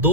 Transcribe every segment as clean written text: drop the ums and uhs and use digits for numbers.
2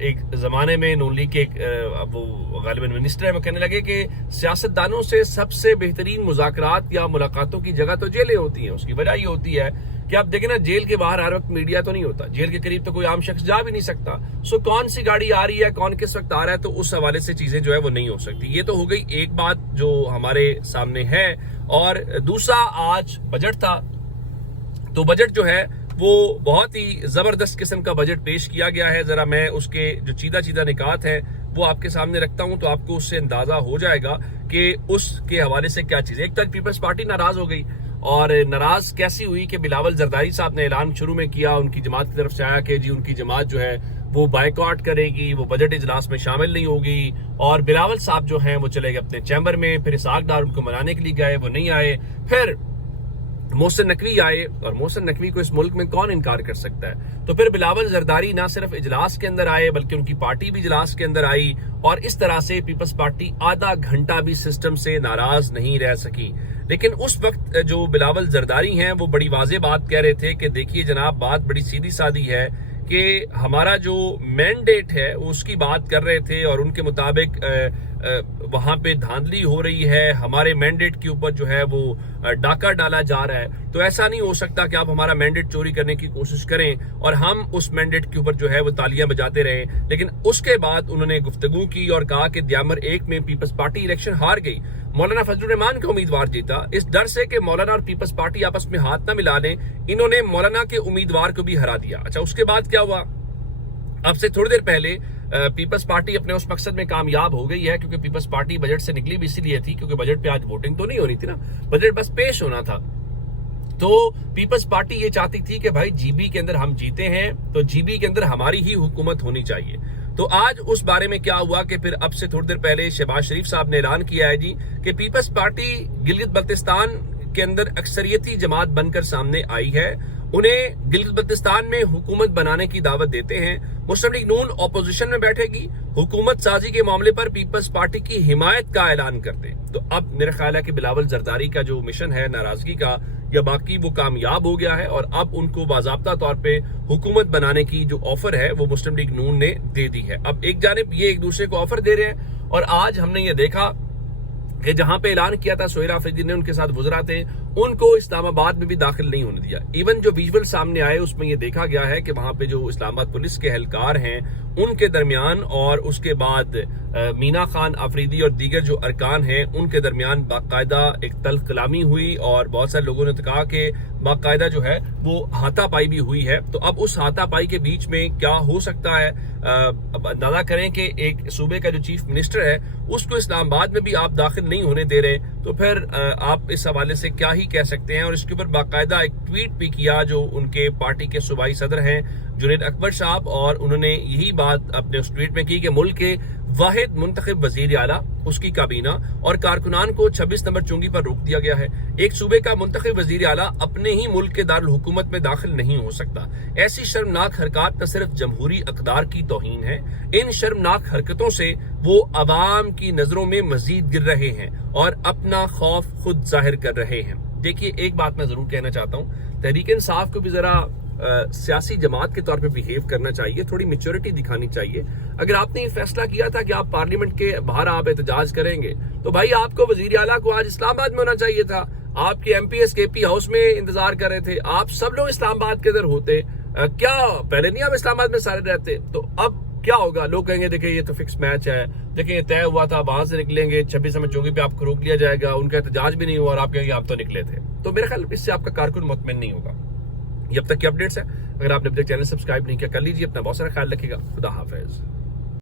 ایک زمانے میں نون لیگ کے وہ غالباً منسٹر ہے، وہ کہنے لگے کہ سیاستدانوں سے سب سے بہترین مذاکرات یا ملاقاتوں کی جگہ تو جیلیں ہوتی ہیں. اس کی وجہ یہ ہوتی ہے کہ آپ دیکھیں نا، جیل کے باہر ہر وقت میڈیا تو نہیں ہوتا، جیل کے قریب تو کوئی عام شخص جا بھی نہیں سکتا. سو کون سی گاڑی آ رہی ہے، کون کس وقت آ رہا ہے، تو اس حوالے سے چیزیں جو ہے وہ نہیں ہو سکتی. یہ تو ہو گئی ایک بات جو ہمارے سامنے ہے. اور دوسرا، آج بجٹ تھا، تو بجٹ جو ہے وہ بہت ہی زبردست قسم کا بجٹ پیش کیا گیا ہے. ذرا میں اس کے جو چیدہ نکات ہیں وہ آپ کے سامنے رکھتا ہوں، تو آپ کو اس سے اندازہ ہو جائے گا کہ اس کے حوالے سے کیا چیز ہے. ایک تو پیپلز پارٹی ناراض ہو گئی، اور ناراض کیسی ہوئی کہ بلاول زرداری صاحب نے اعلان شروع میں کیا ان کی جماعت کی طرف سے آیا کہ جی ان کی جماعت جو ہے وہ بائیکاٹ کرے گی، وہ بجٹ اجلاس میں شامل نہیں ہوگی. اور بلاول صاحب جو ہیں وہ چلے گئے اپنے چیمبر میں. پھر اسحاق ڈار ان کو منانے کے لیے گئے، وہ نہیں آئے. پھر محسن نقوی آئے، اور محسن نقوی کو اس ملک میں کون انکار کر سکتا ہے. تو پھر بلاول زرداری نہ صرف اجلاس کے اندر آئے بلکہ ان کی پارٹی بھی اجلاس کے اندر آئی، اور اس طرح سے پیپلز پارٹی آدھا گھنٹہ بھی سسٹم سے ناراض نہیں رہ سکی. لیکن اس وقت جو بلاول زرداری ہیں وہ بڑی واضح بات کہہ رہے تھے کہ دیکھیے جناب، بات بڑی سیدھی سادی ہے کہ ہمارا جو مینڈیٹ ہے اس کی بات کر رہے تھے، اور ان کے مطابق وہاں پہ دھاندلی ہو رہی ہے، ہمارے مینڈیٹ کے اوپر جو ہے وہ ڈاکہ ڈالا جا رہا ہے. تو ایسا نہیں ہو سکتا کہ آپ ہمارا مینڈیٹ چوری کرنے کی کوشش کریں اور ہم اس مینڈیٹ کے اوپر جو ہے وہ تالیاں بجاتے رہیں. لیکن اس کے بعد انہوں نے گفتگو کی اور کہا کہ دیامر 1 میں پیپلز پارٹی الیکشن ہار گئی، مولانا فضل الرحمان کا امیدوار جیتا. اس ڈر سے کہ مولانا اور پیپلز پارٹی آپس میں ہاتھ نہ ملا لیں، انہوں نے مولانا کے امیدوار کو بھی ہرا دیا. اچھا، اس کے بعد کیا ہوا؟ اب سے تھوڑی دیر پہلے پیپلز پارٹی اپنے اس مقصد میں کامیاب ہو گئی ہے، کیونکہ پیپلز پارٹی بجٹ سے نکلی بھی اسی لیے تھی کیونکہ بجٹ پہ آج ووٹنگ تو نہیں ہونی تھی نا، بجٹ بس پیش ہونا تھا. تو پیپلز پارٹی یہ چاہتی تھی کہ بھائی جی بی کے اندر ہم جیتے ہیں تو جی بی کے اندر ہماری ہی حکومت ہونی چاہیے. تو آج اس بارے میں کیا ہوا کہ پھر اب سے تھوڑی دیر پہلے شہباز شریف صاحب نے اعلان کیا ہے جی کہ پیپلز پارٹی گلگت بلتستان کے اندر اکثریتی جماعت بن کر سامنے آئی ہے. انہیں گلگت بلتستان میں حکومت بنانے کی دعوت دیتے ہیں. مسلم لیگ نون اپوزیشن میں بیٹھے گی، حکومت سازی کے معاملے پر پیپلز پارٹی کی حمایت کا اعلان کرتے. تو اب میرا خیال ہے کہ بلاول زرداری کا جو مشن ہے ناراضگی کا یا باقی، وہ کامیاب ہو گیا ہے، اور اب ان کو باضابطہ طور پہ حکومت بنانے کی جو آفر ہے وہ مسلم لیگ نون نے دے دی ہے. اب ایک جانب یہ ایک دوسرے کو آفر دے رہے ہیں، اور آج ہم نے یہ دیکھا کہ جہاں پہ اعلان کیا تھا سہیل آفریدی نے ان کے ساتھ وزراء تھے، ان کو اسلام آباد میں بھی داخل نہیں ہونے دیا. ایون جو ویژول سامنے آئے اس میں یہ دیکھا گیا ہے کہ وہاں پہ جو اسلام آباد پولیس کے اہلکار ہیں ان کے درمیان، اور اس کے بعد مینا خان آفریدی اور دیگر جو ارکان ہیں ان کے درمیان باقاعدہ ایک تلخ کلامی ہوئی، اور بہت سارے لوگوں نے کہا کہ باقاعدہ جو ہے وہ ہاتھا پائی بھی ہوئی ہے. تو اب اس ہاتھا پائی کے بیچ میں کیا ہو سکتا ہے؟ اب اندازہ کریں کہ ایک صوبے کا جو چیف منسٹر ہے اس کو اسلام آباد میں بھی آپ داخل نہیں ہونے دے رہے، تو پھر آپ اس حوالے سے کیا ہی کہہ سکتے ہیں. اور اس کے اوپر باقاعدہ ایک ٹویٹ بھی کیا جو ان کے پارٹی کے صوبائی صدر ہیں جنید اکبر صاحب، اور انہوں نے یہی بات اپنے اس ٹویٹ میں کی کہ ملک کے واحد منتخب وزیر اعلیٰ، اس کی کابینہ اور کارکنان کو 26 نمبر چونگی پر روک دیا گیا ہے. ایک صوبے کا منتخب وزیر اعلیٰ اپنے ہی ملک کے دارالحکومت میں داخل نہیں ہو سکتا. ایسی شرمناک حرکات نہ صرف جمہوری اقدار کی توہین ہے، ان شرمناک حرکتوں سے وہ عوام کی نظروں میں مزید گر رہے ہیں اور اپنا خوف خود ظاہر کر رہے ہیں. دیکھیے، ایک بات میں ضرور کہنا چاہتا ہوں، تحریک انصاف کو بھی ذرا سیاسی جماعت کے طور پہ بیہیو کرنا چاہیے، تھوڑی میچورٹی دکھانی چاہیے. اگر آپ نے یہ فیصلہ کیا تھا کہ آپ پارلیمنٹ کے باہر آپ احتجاج کریں گے، تو بھائی آپ کو وزیر اعلیٰ کو آج اسلام آباد میں ہونا چاہیے تھا. آپ کے ایم پی ایس کے پی ہاؤس میں انتظار کر رہے تھے، آپ سب لوگ اسلام آباد کے اندر ہوتے. کیا پہلے نہیں آپ اسلام آباد میں سارے رہتے؟ تو اب کیا ہوگا؟ لوگ کہیں گے دیکھیں یہ تو فکس میچ ہے، دیکھیں یہ طے ہوا تھا، وہاں سے نکلیں گے 26 نمبر چوکی پہ آپ کو روک لیا جائے گا، ان کا احتجاج بھی نہیں ہوا اور آپ کہیں گے آپ تو نکلے تھے. تو میرا خیال اس سے آپ کا کارکن مطمئن نہیں ہوگا. یہ اب تک کی اپڈیٹس ہے. اگر آپ نے اب تک چینل سبسکرائب نہیں کیا کر لیجیے. اپنا بہت سارا خیال رکھیے گا. خدا حافظ.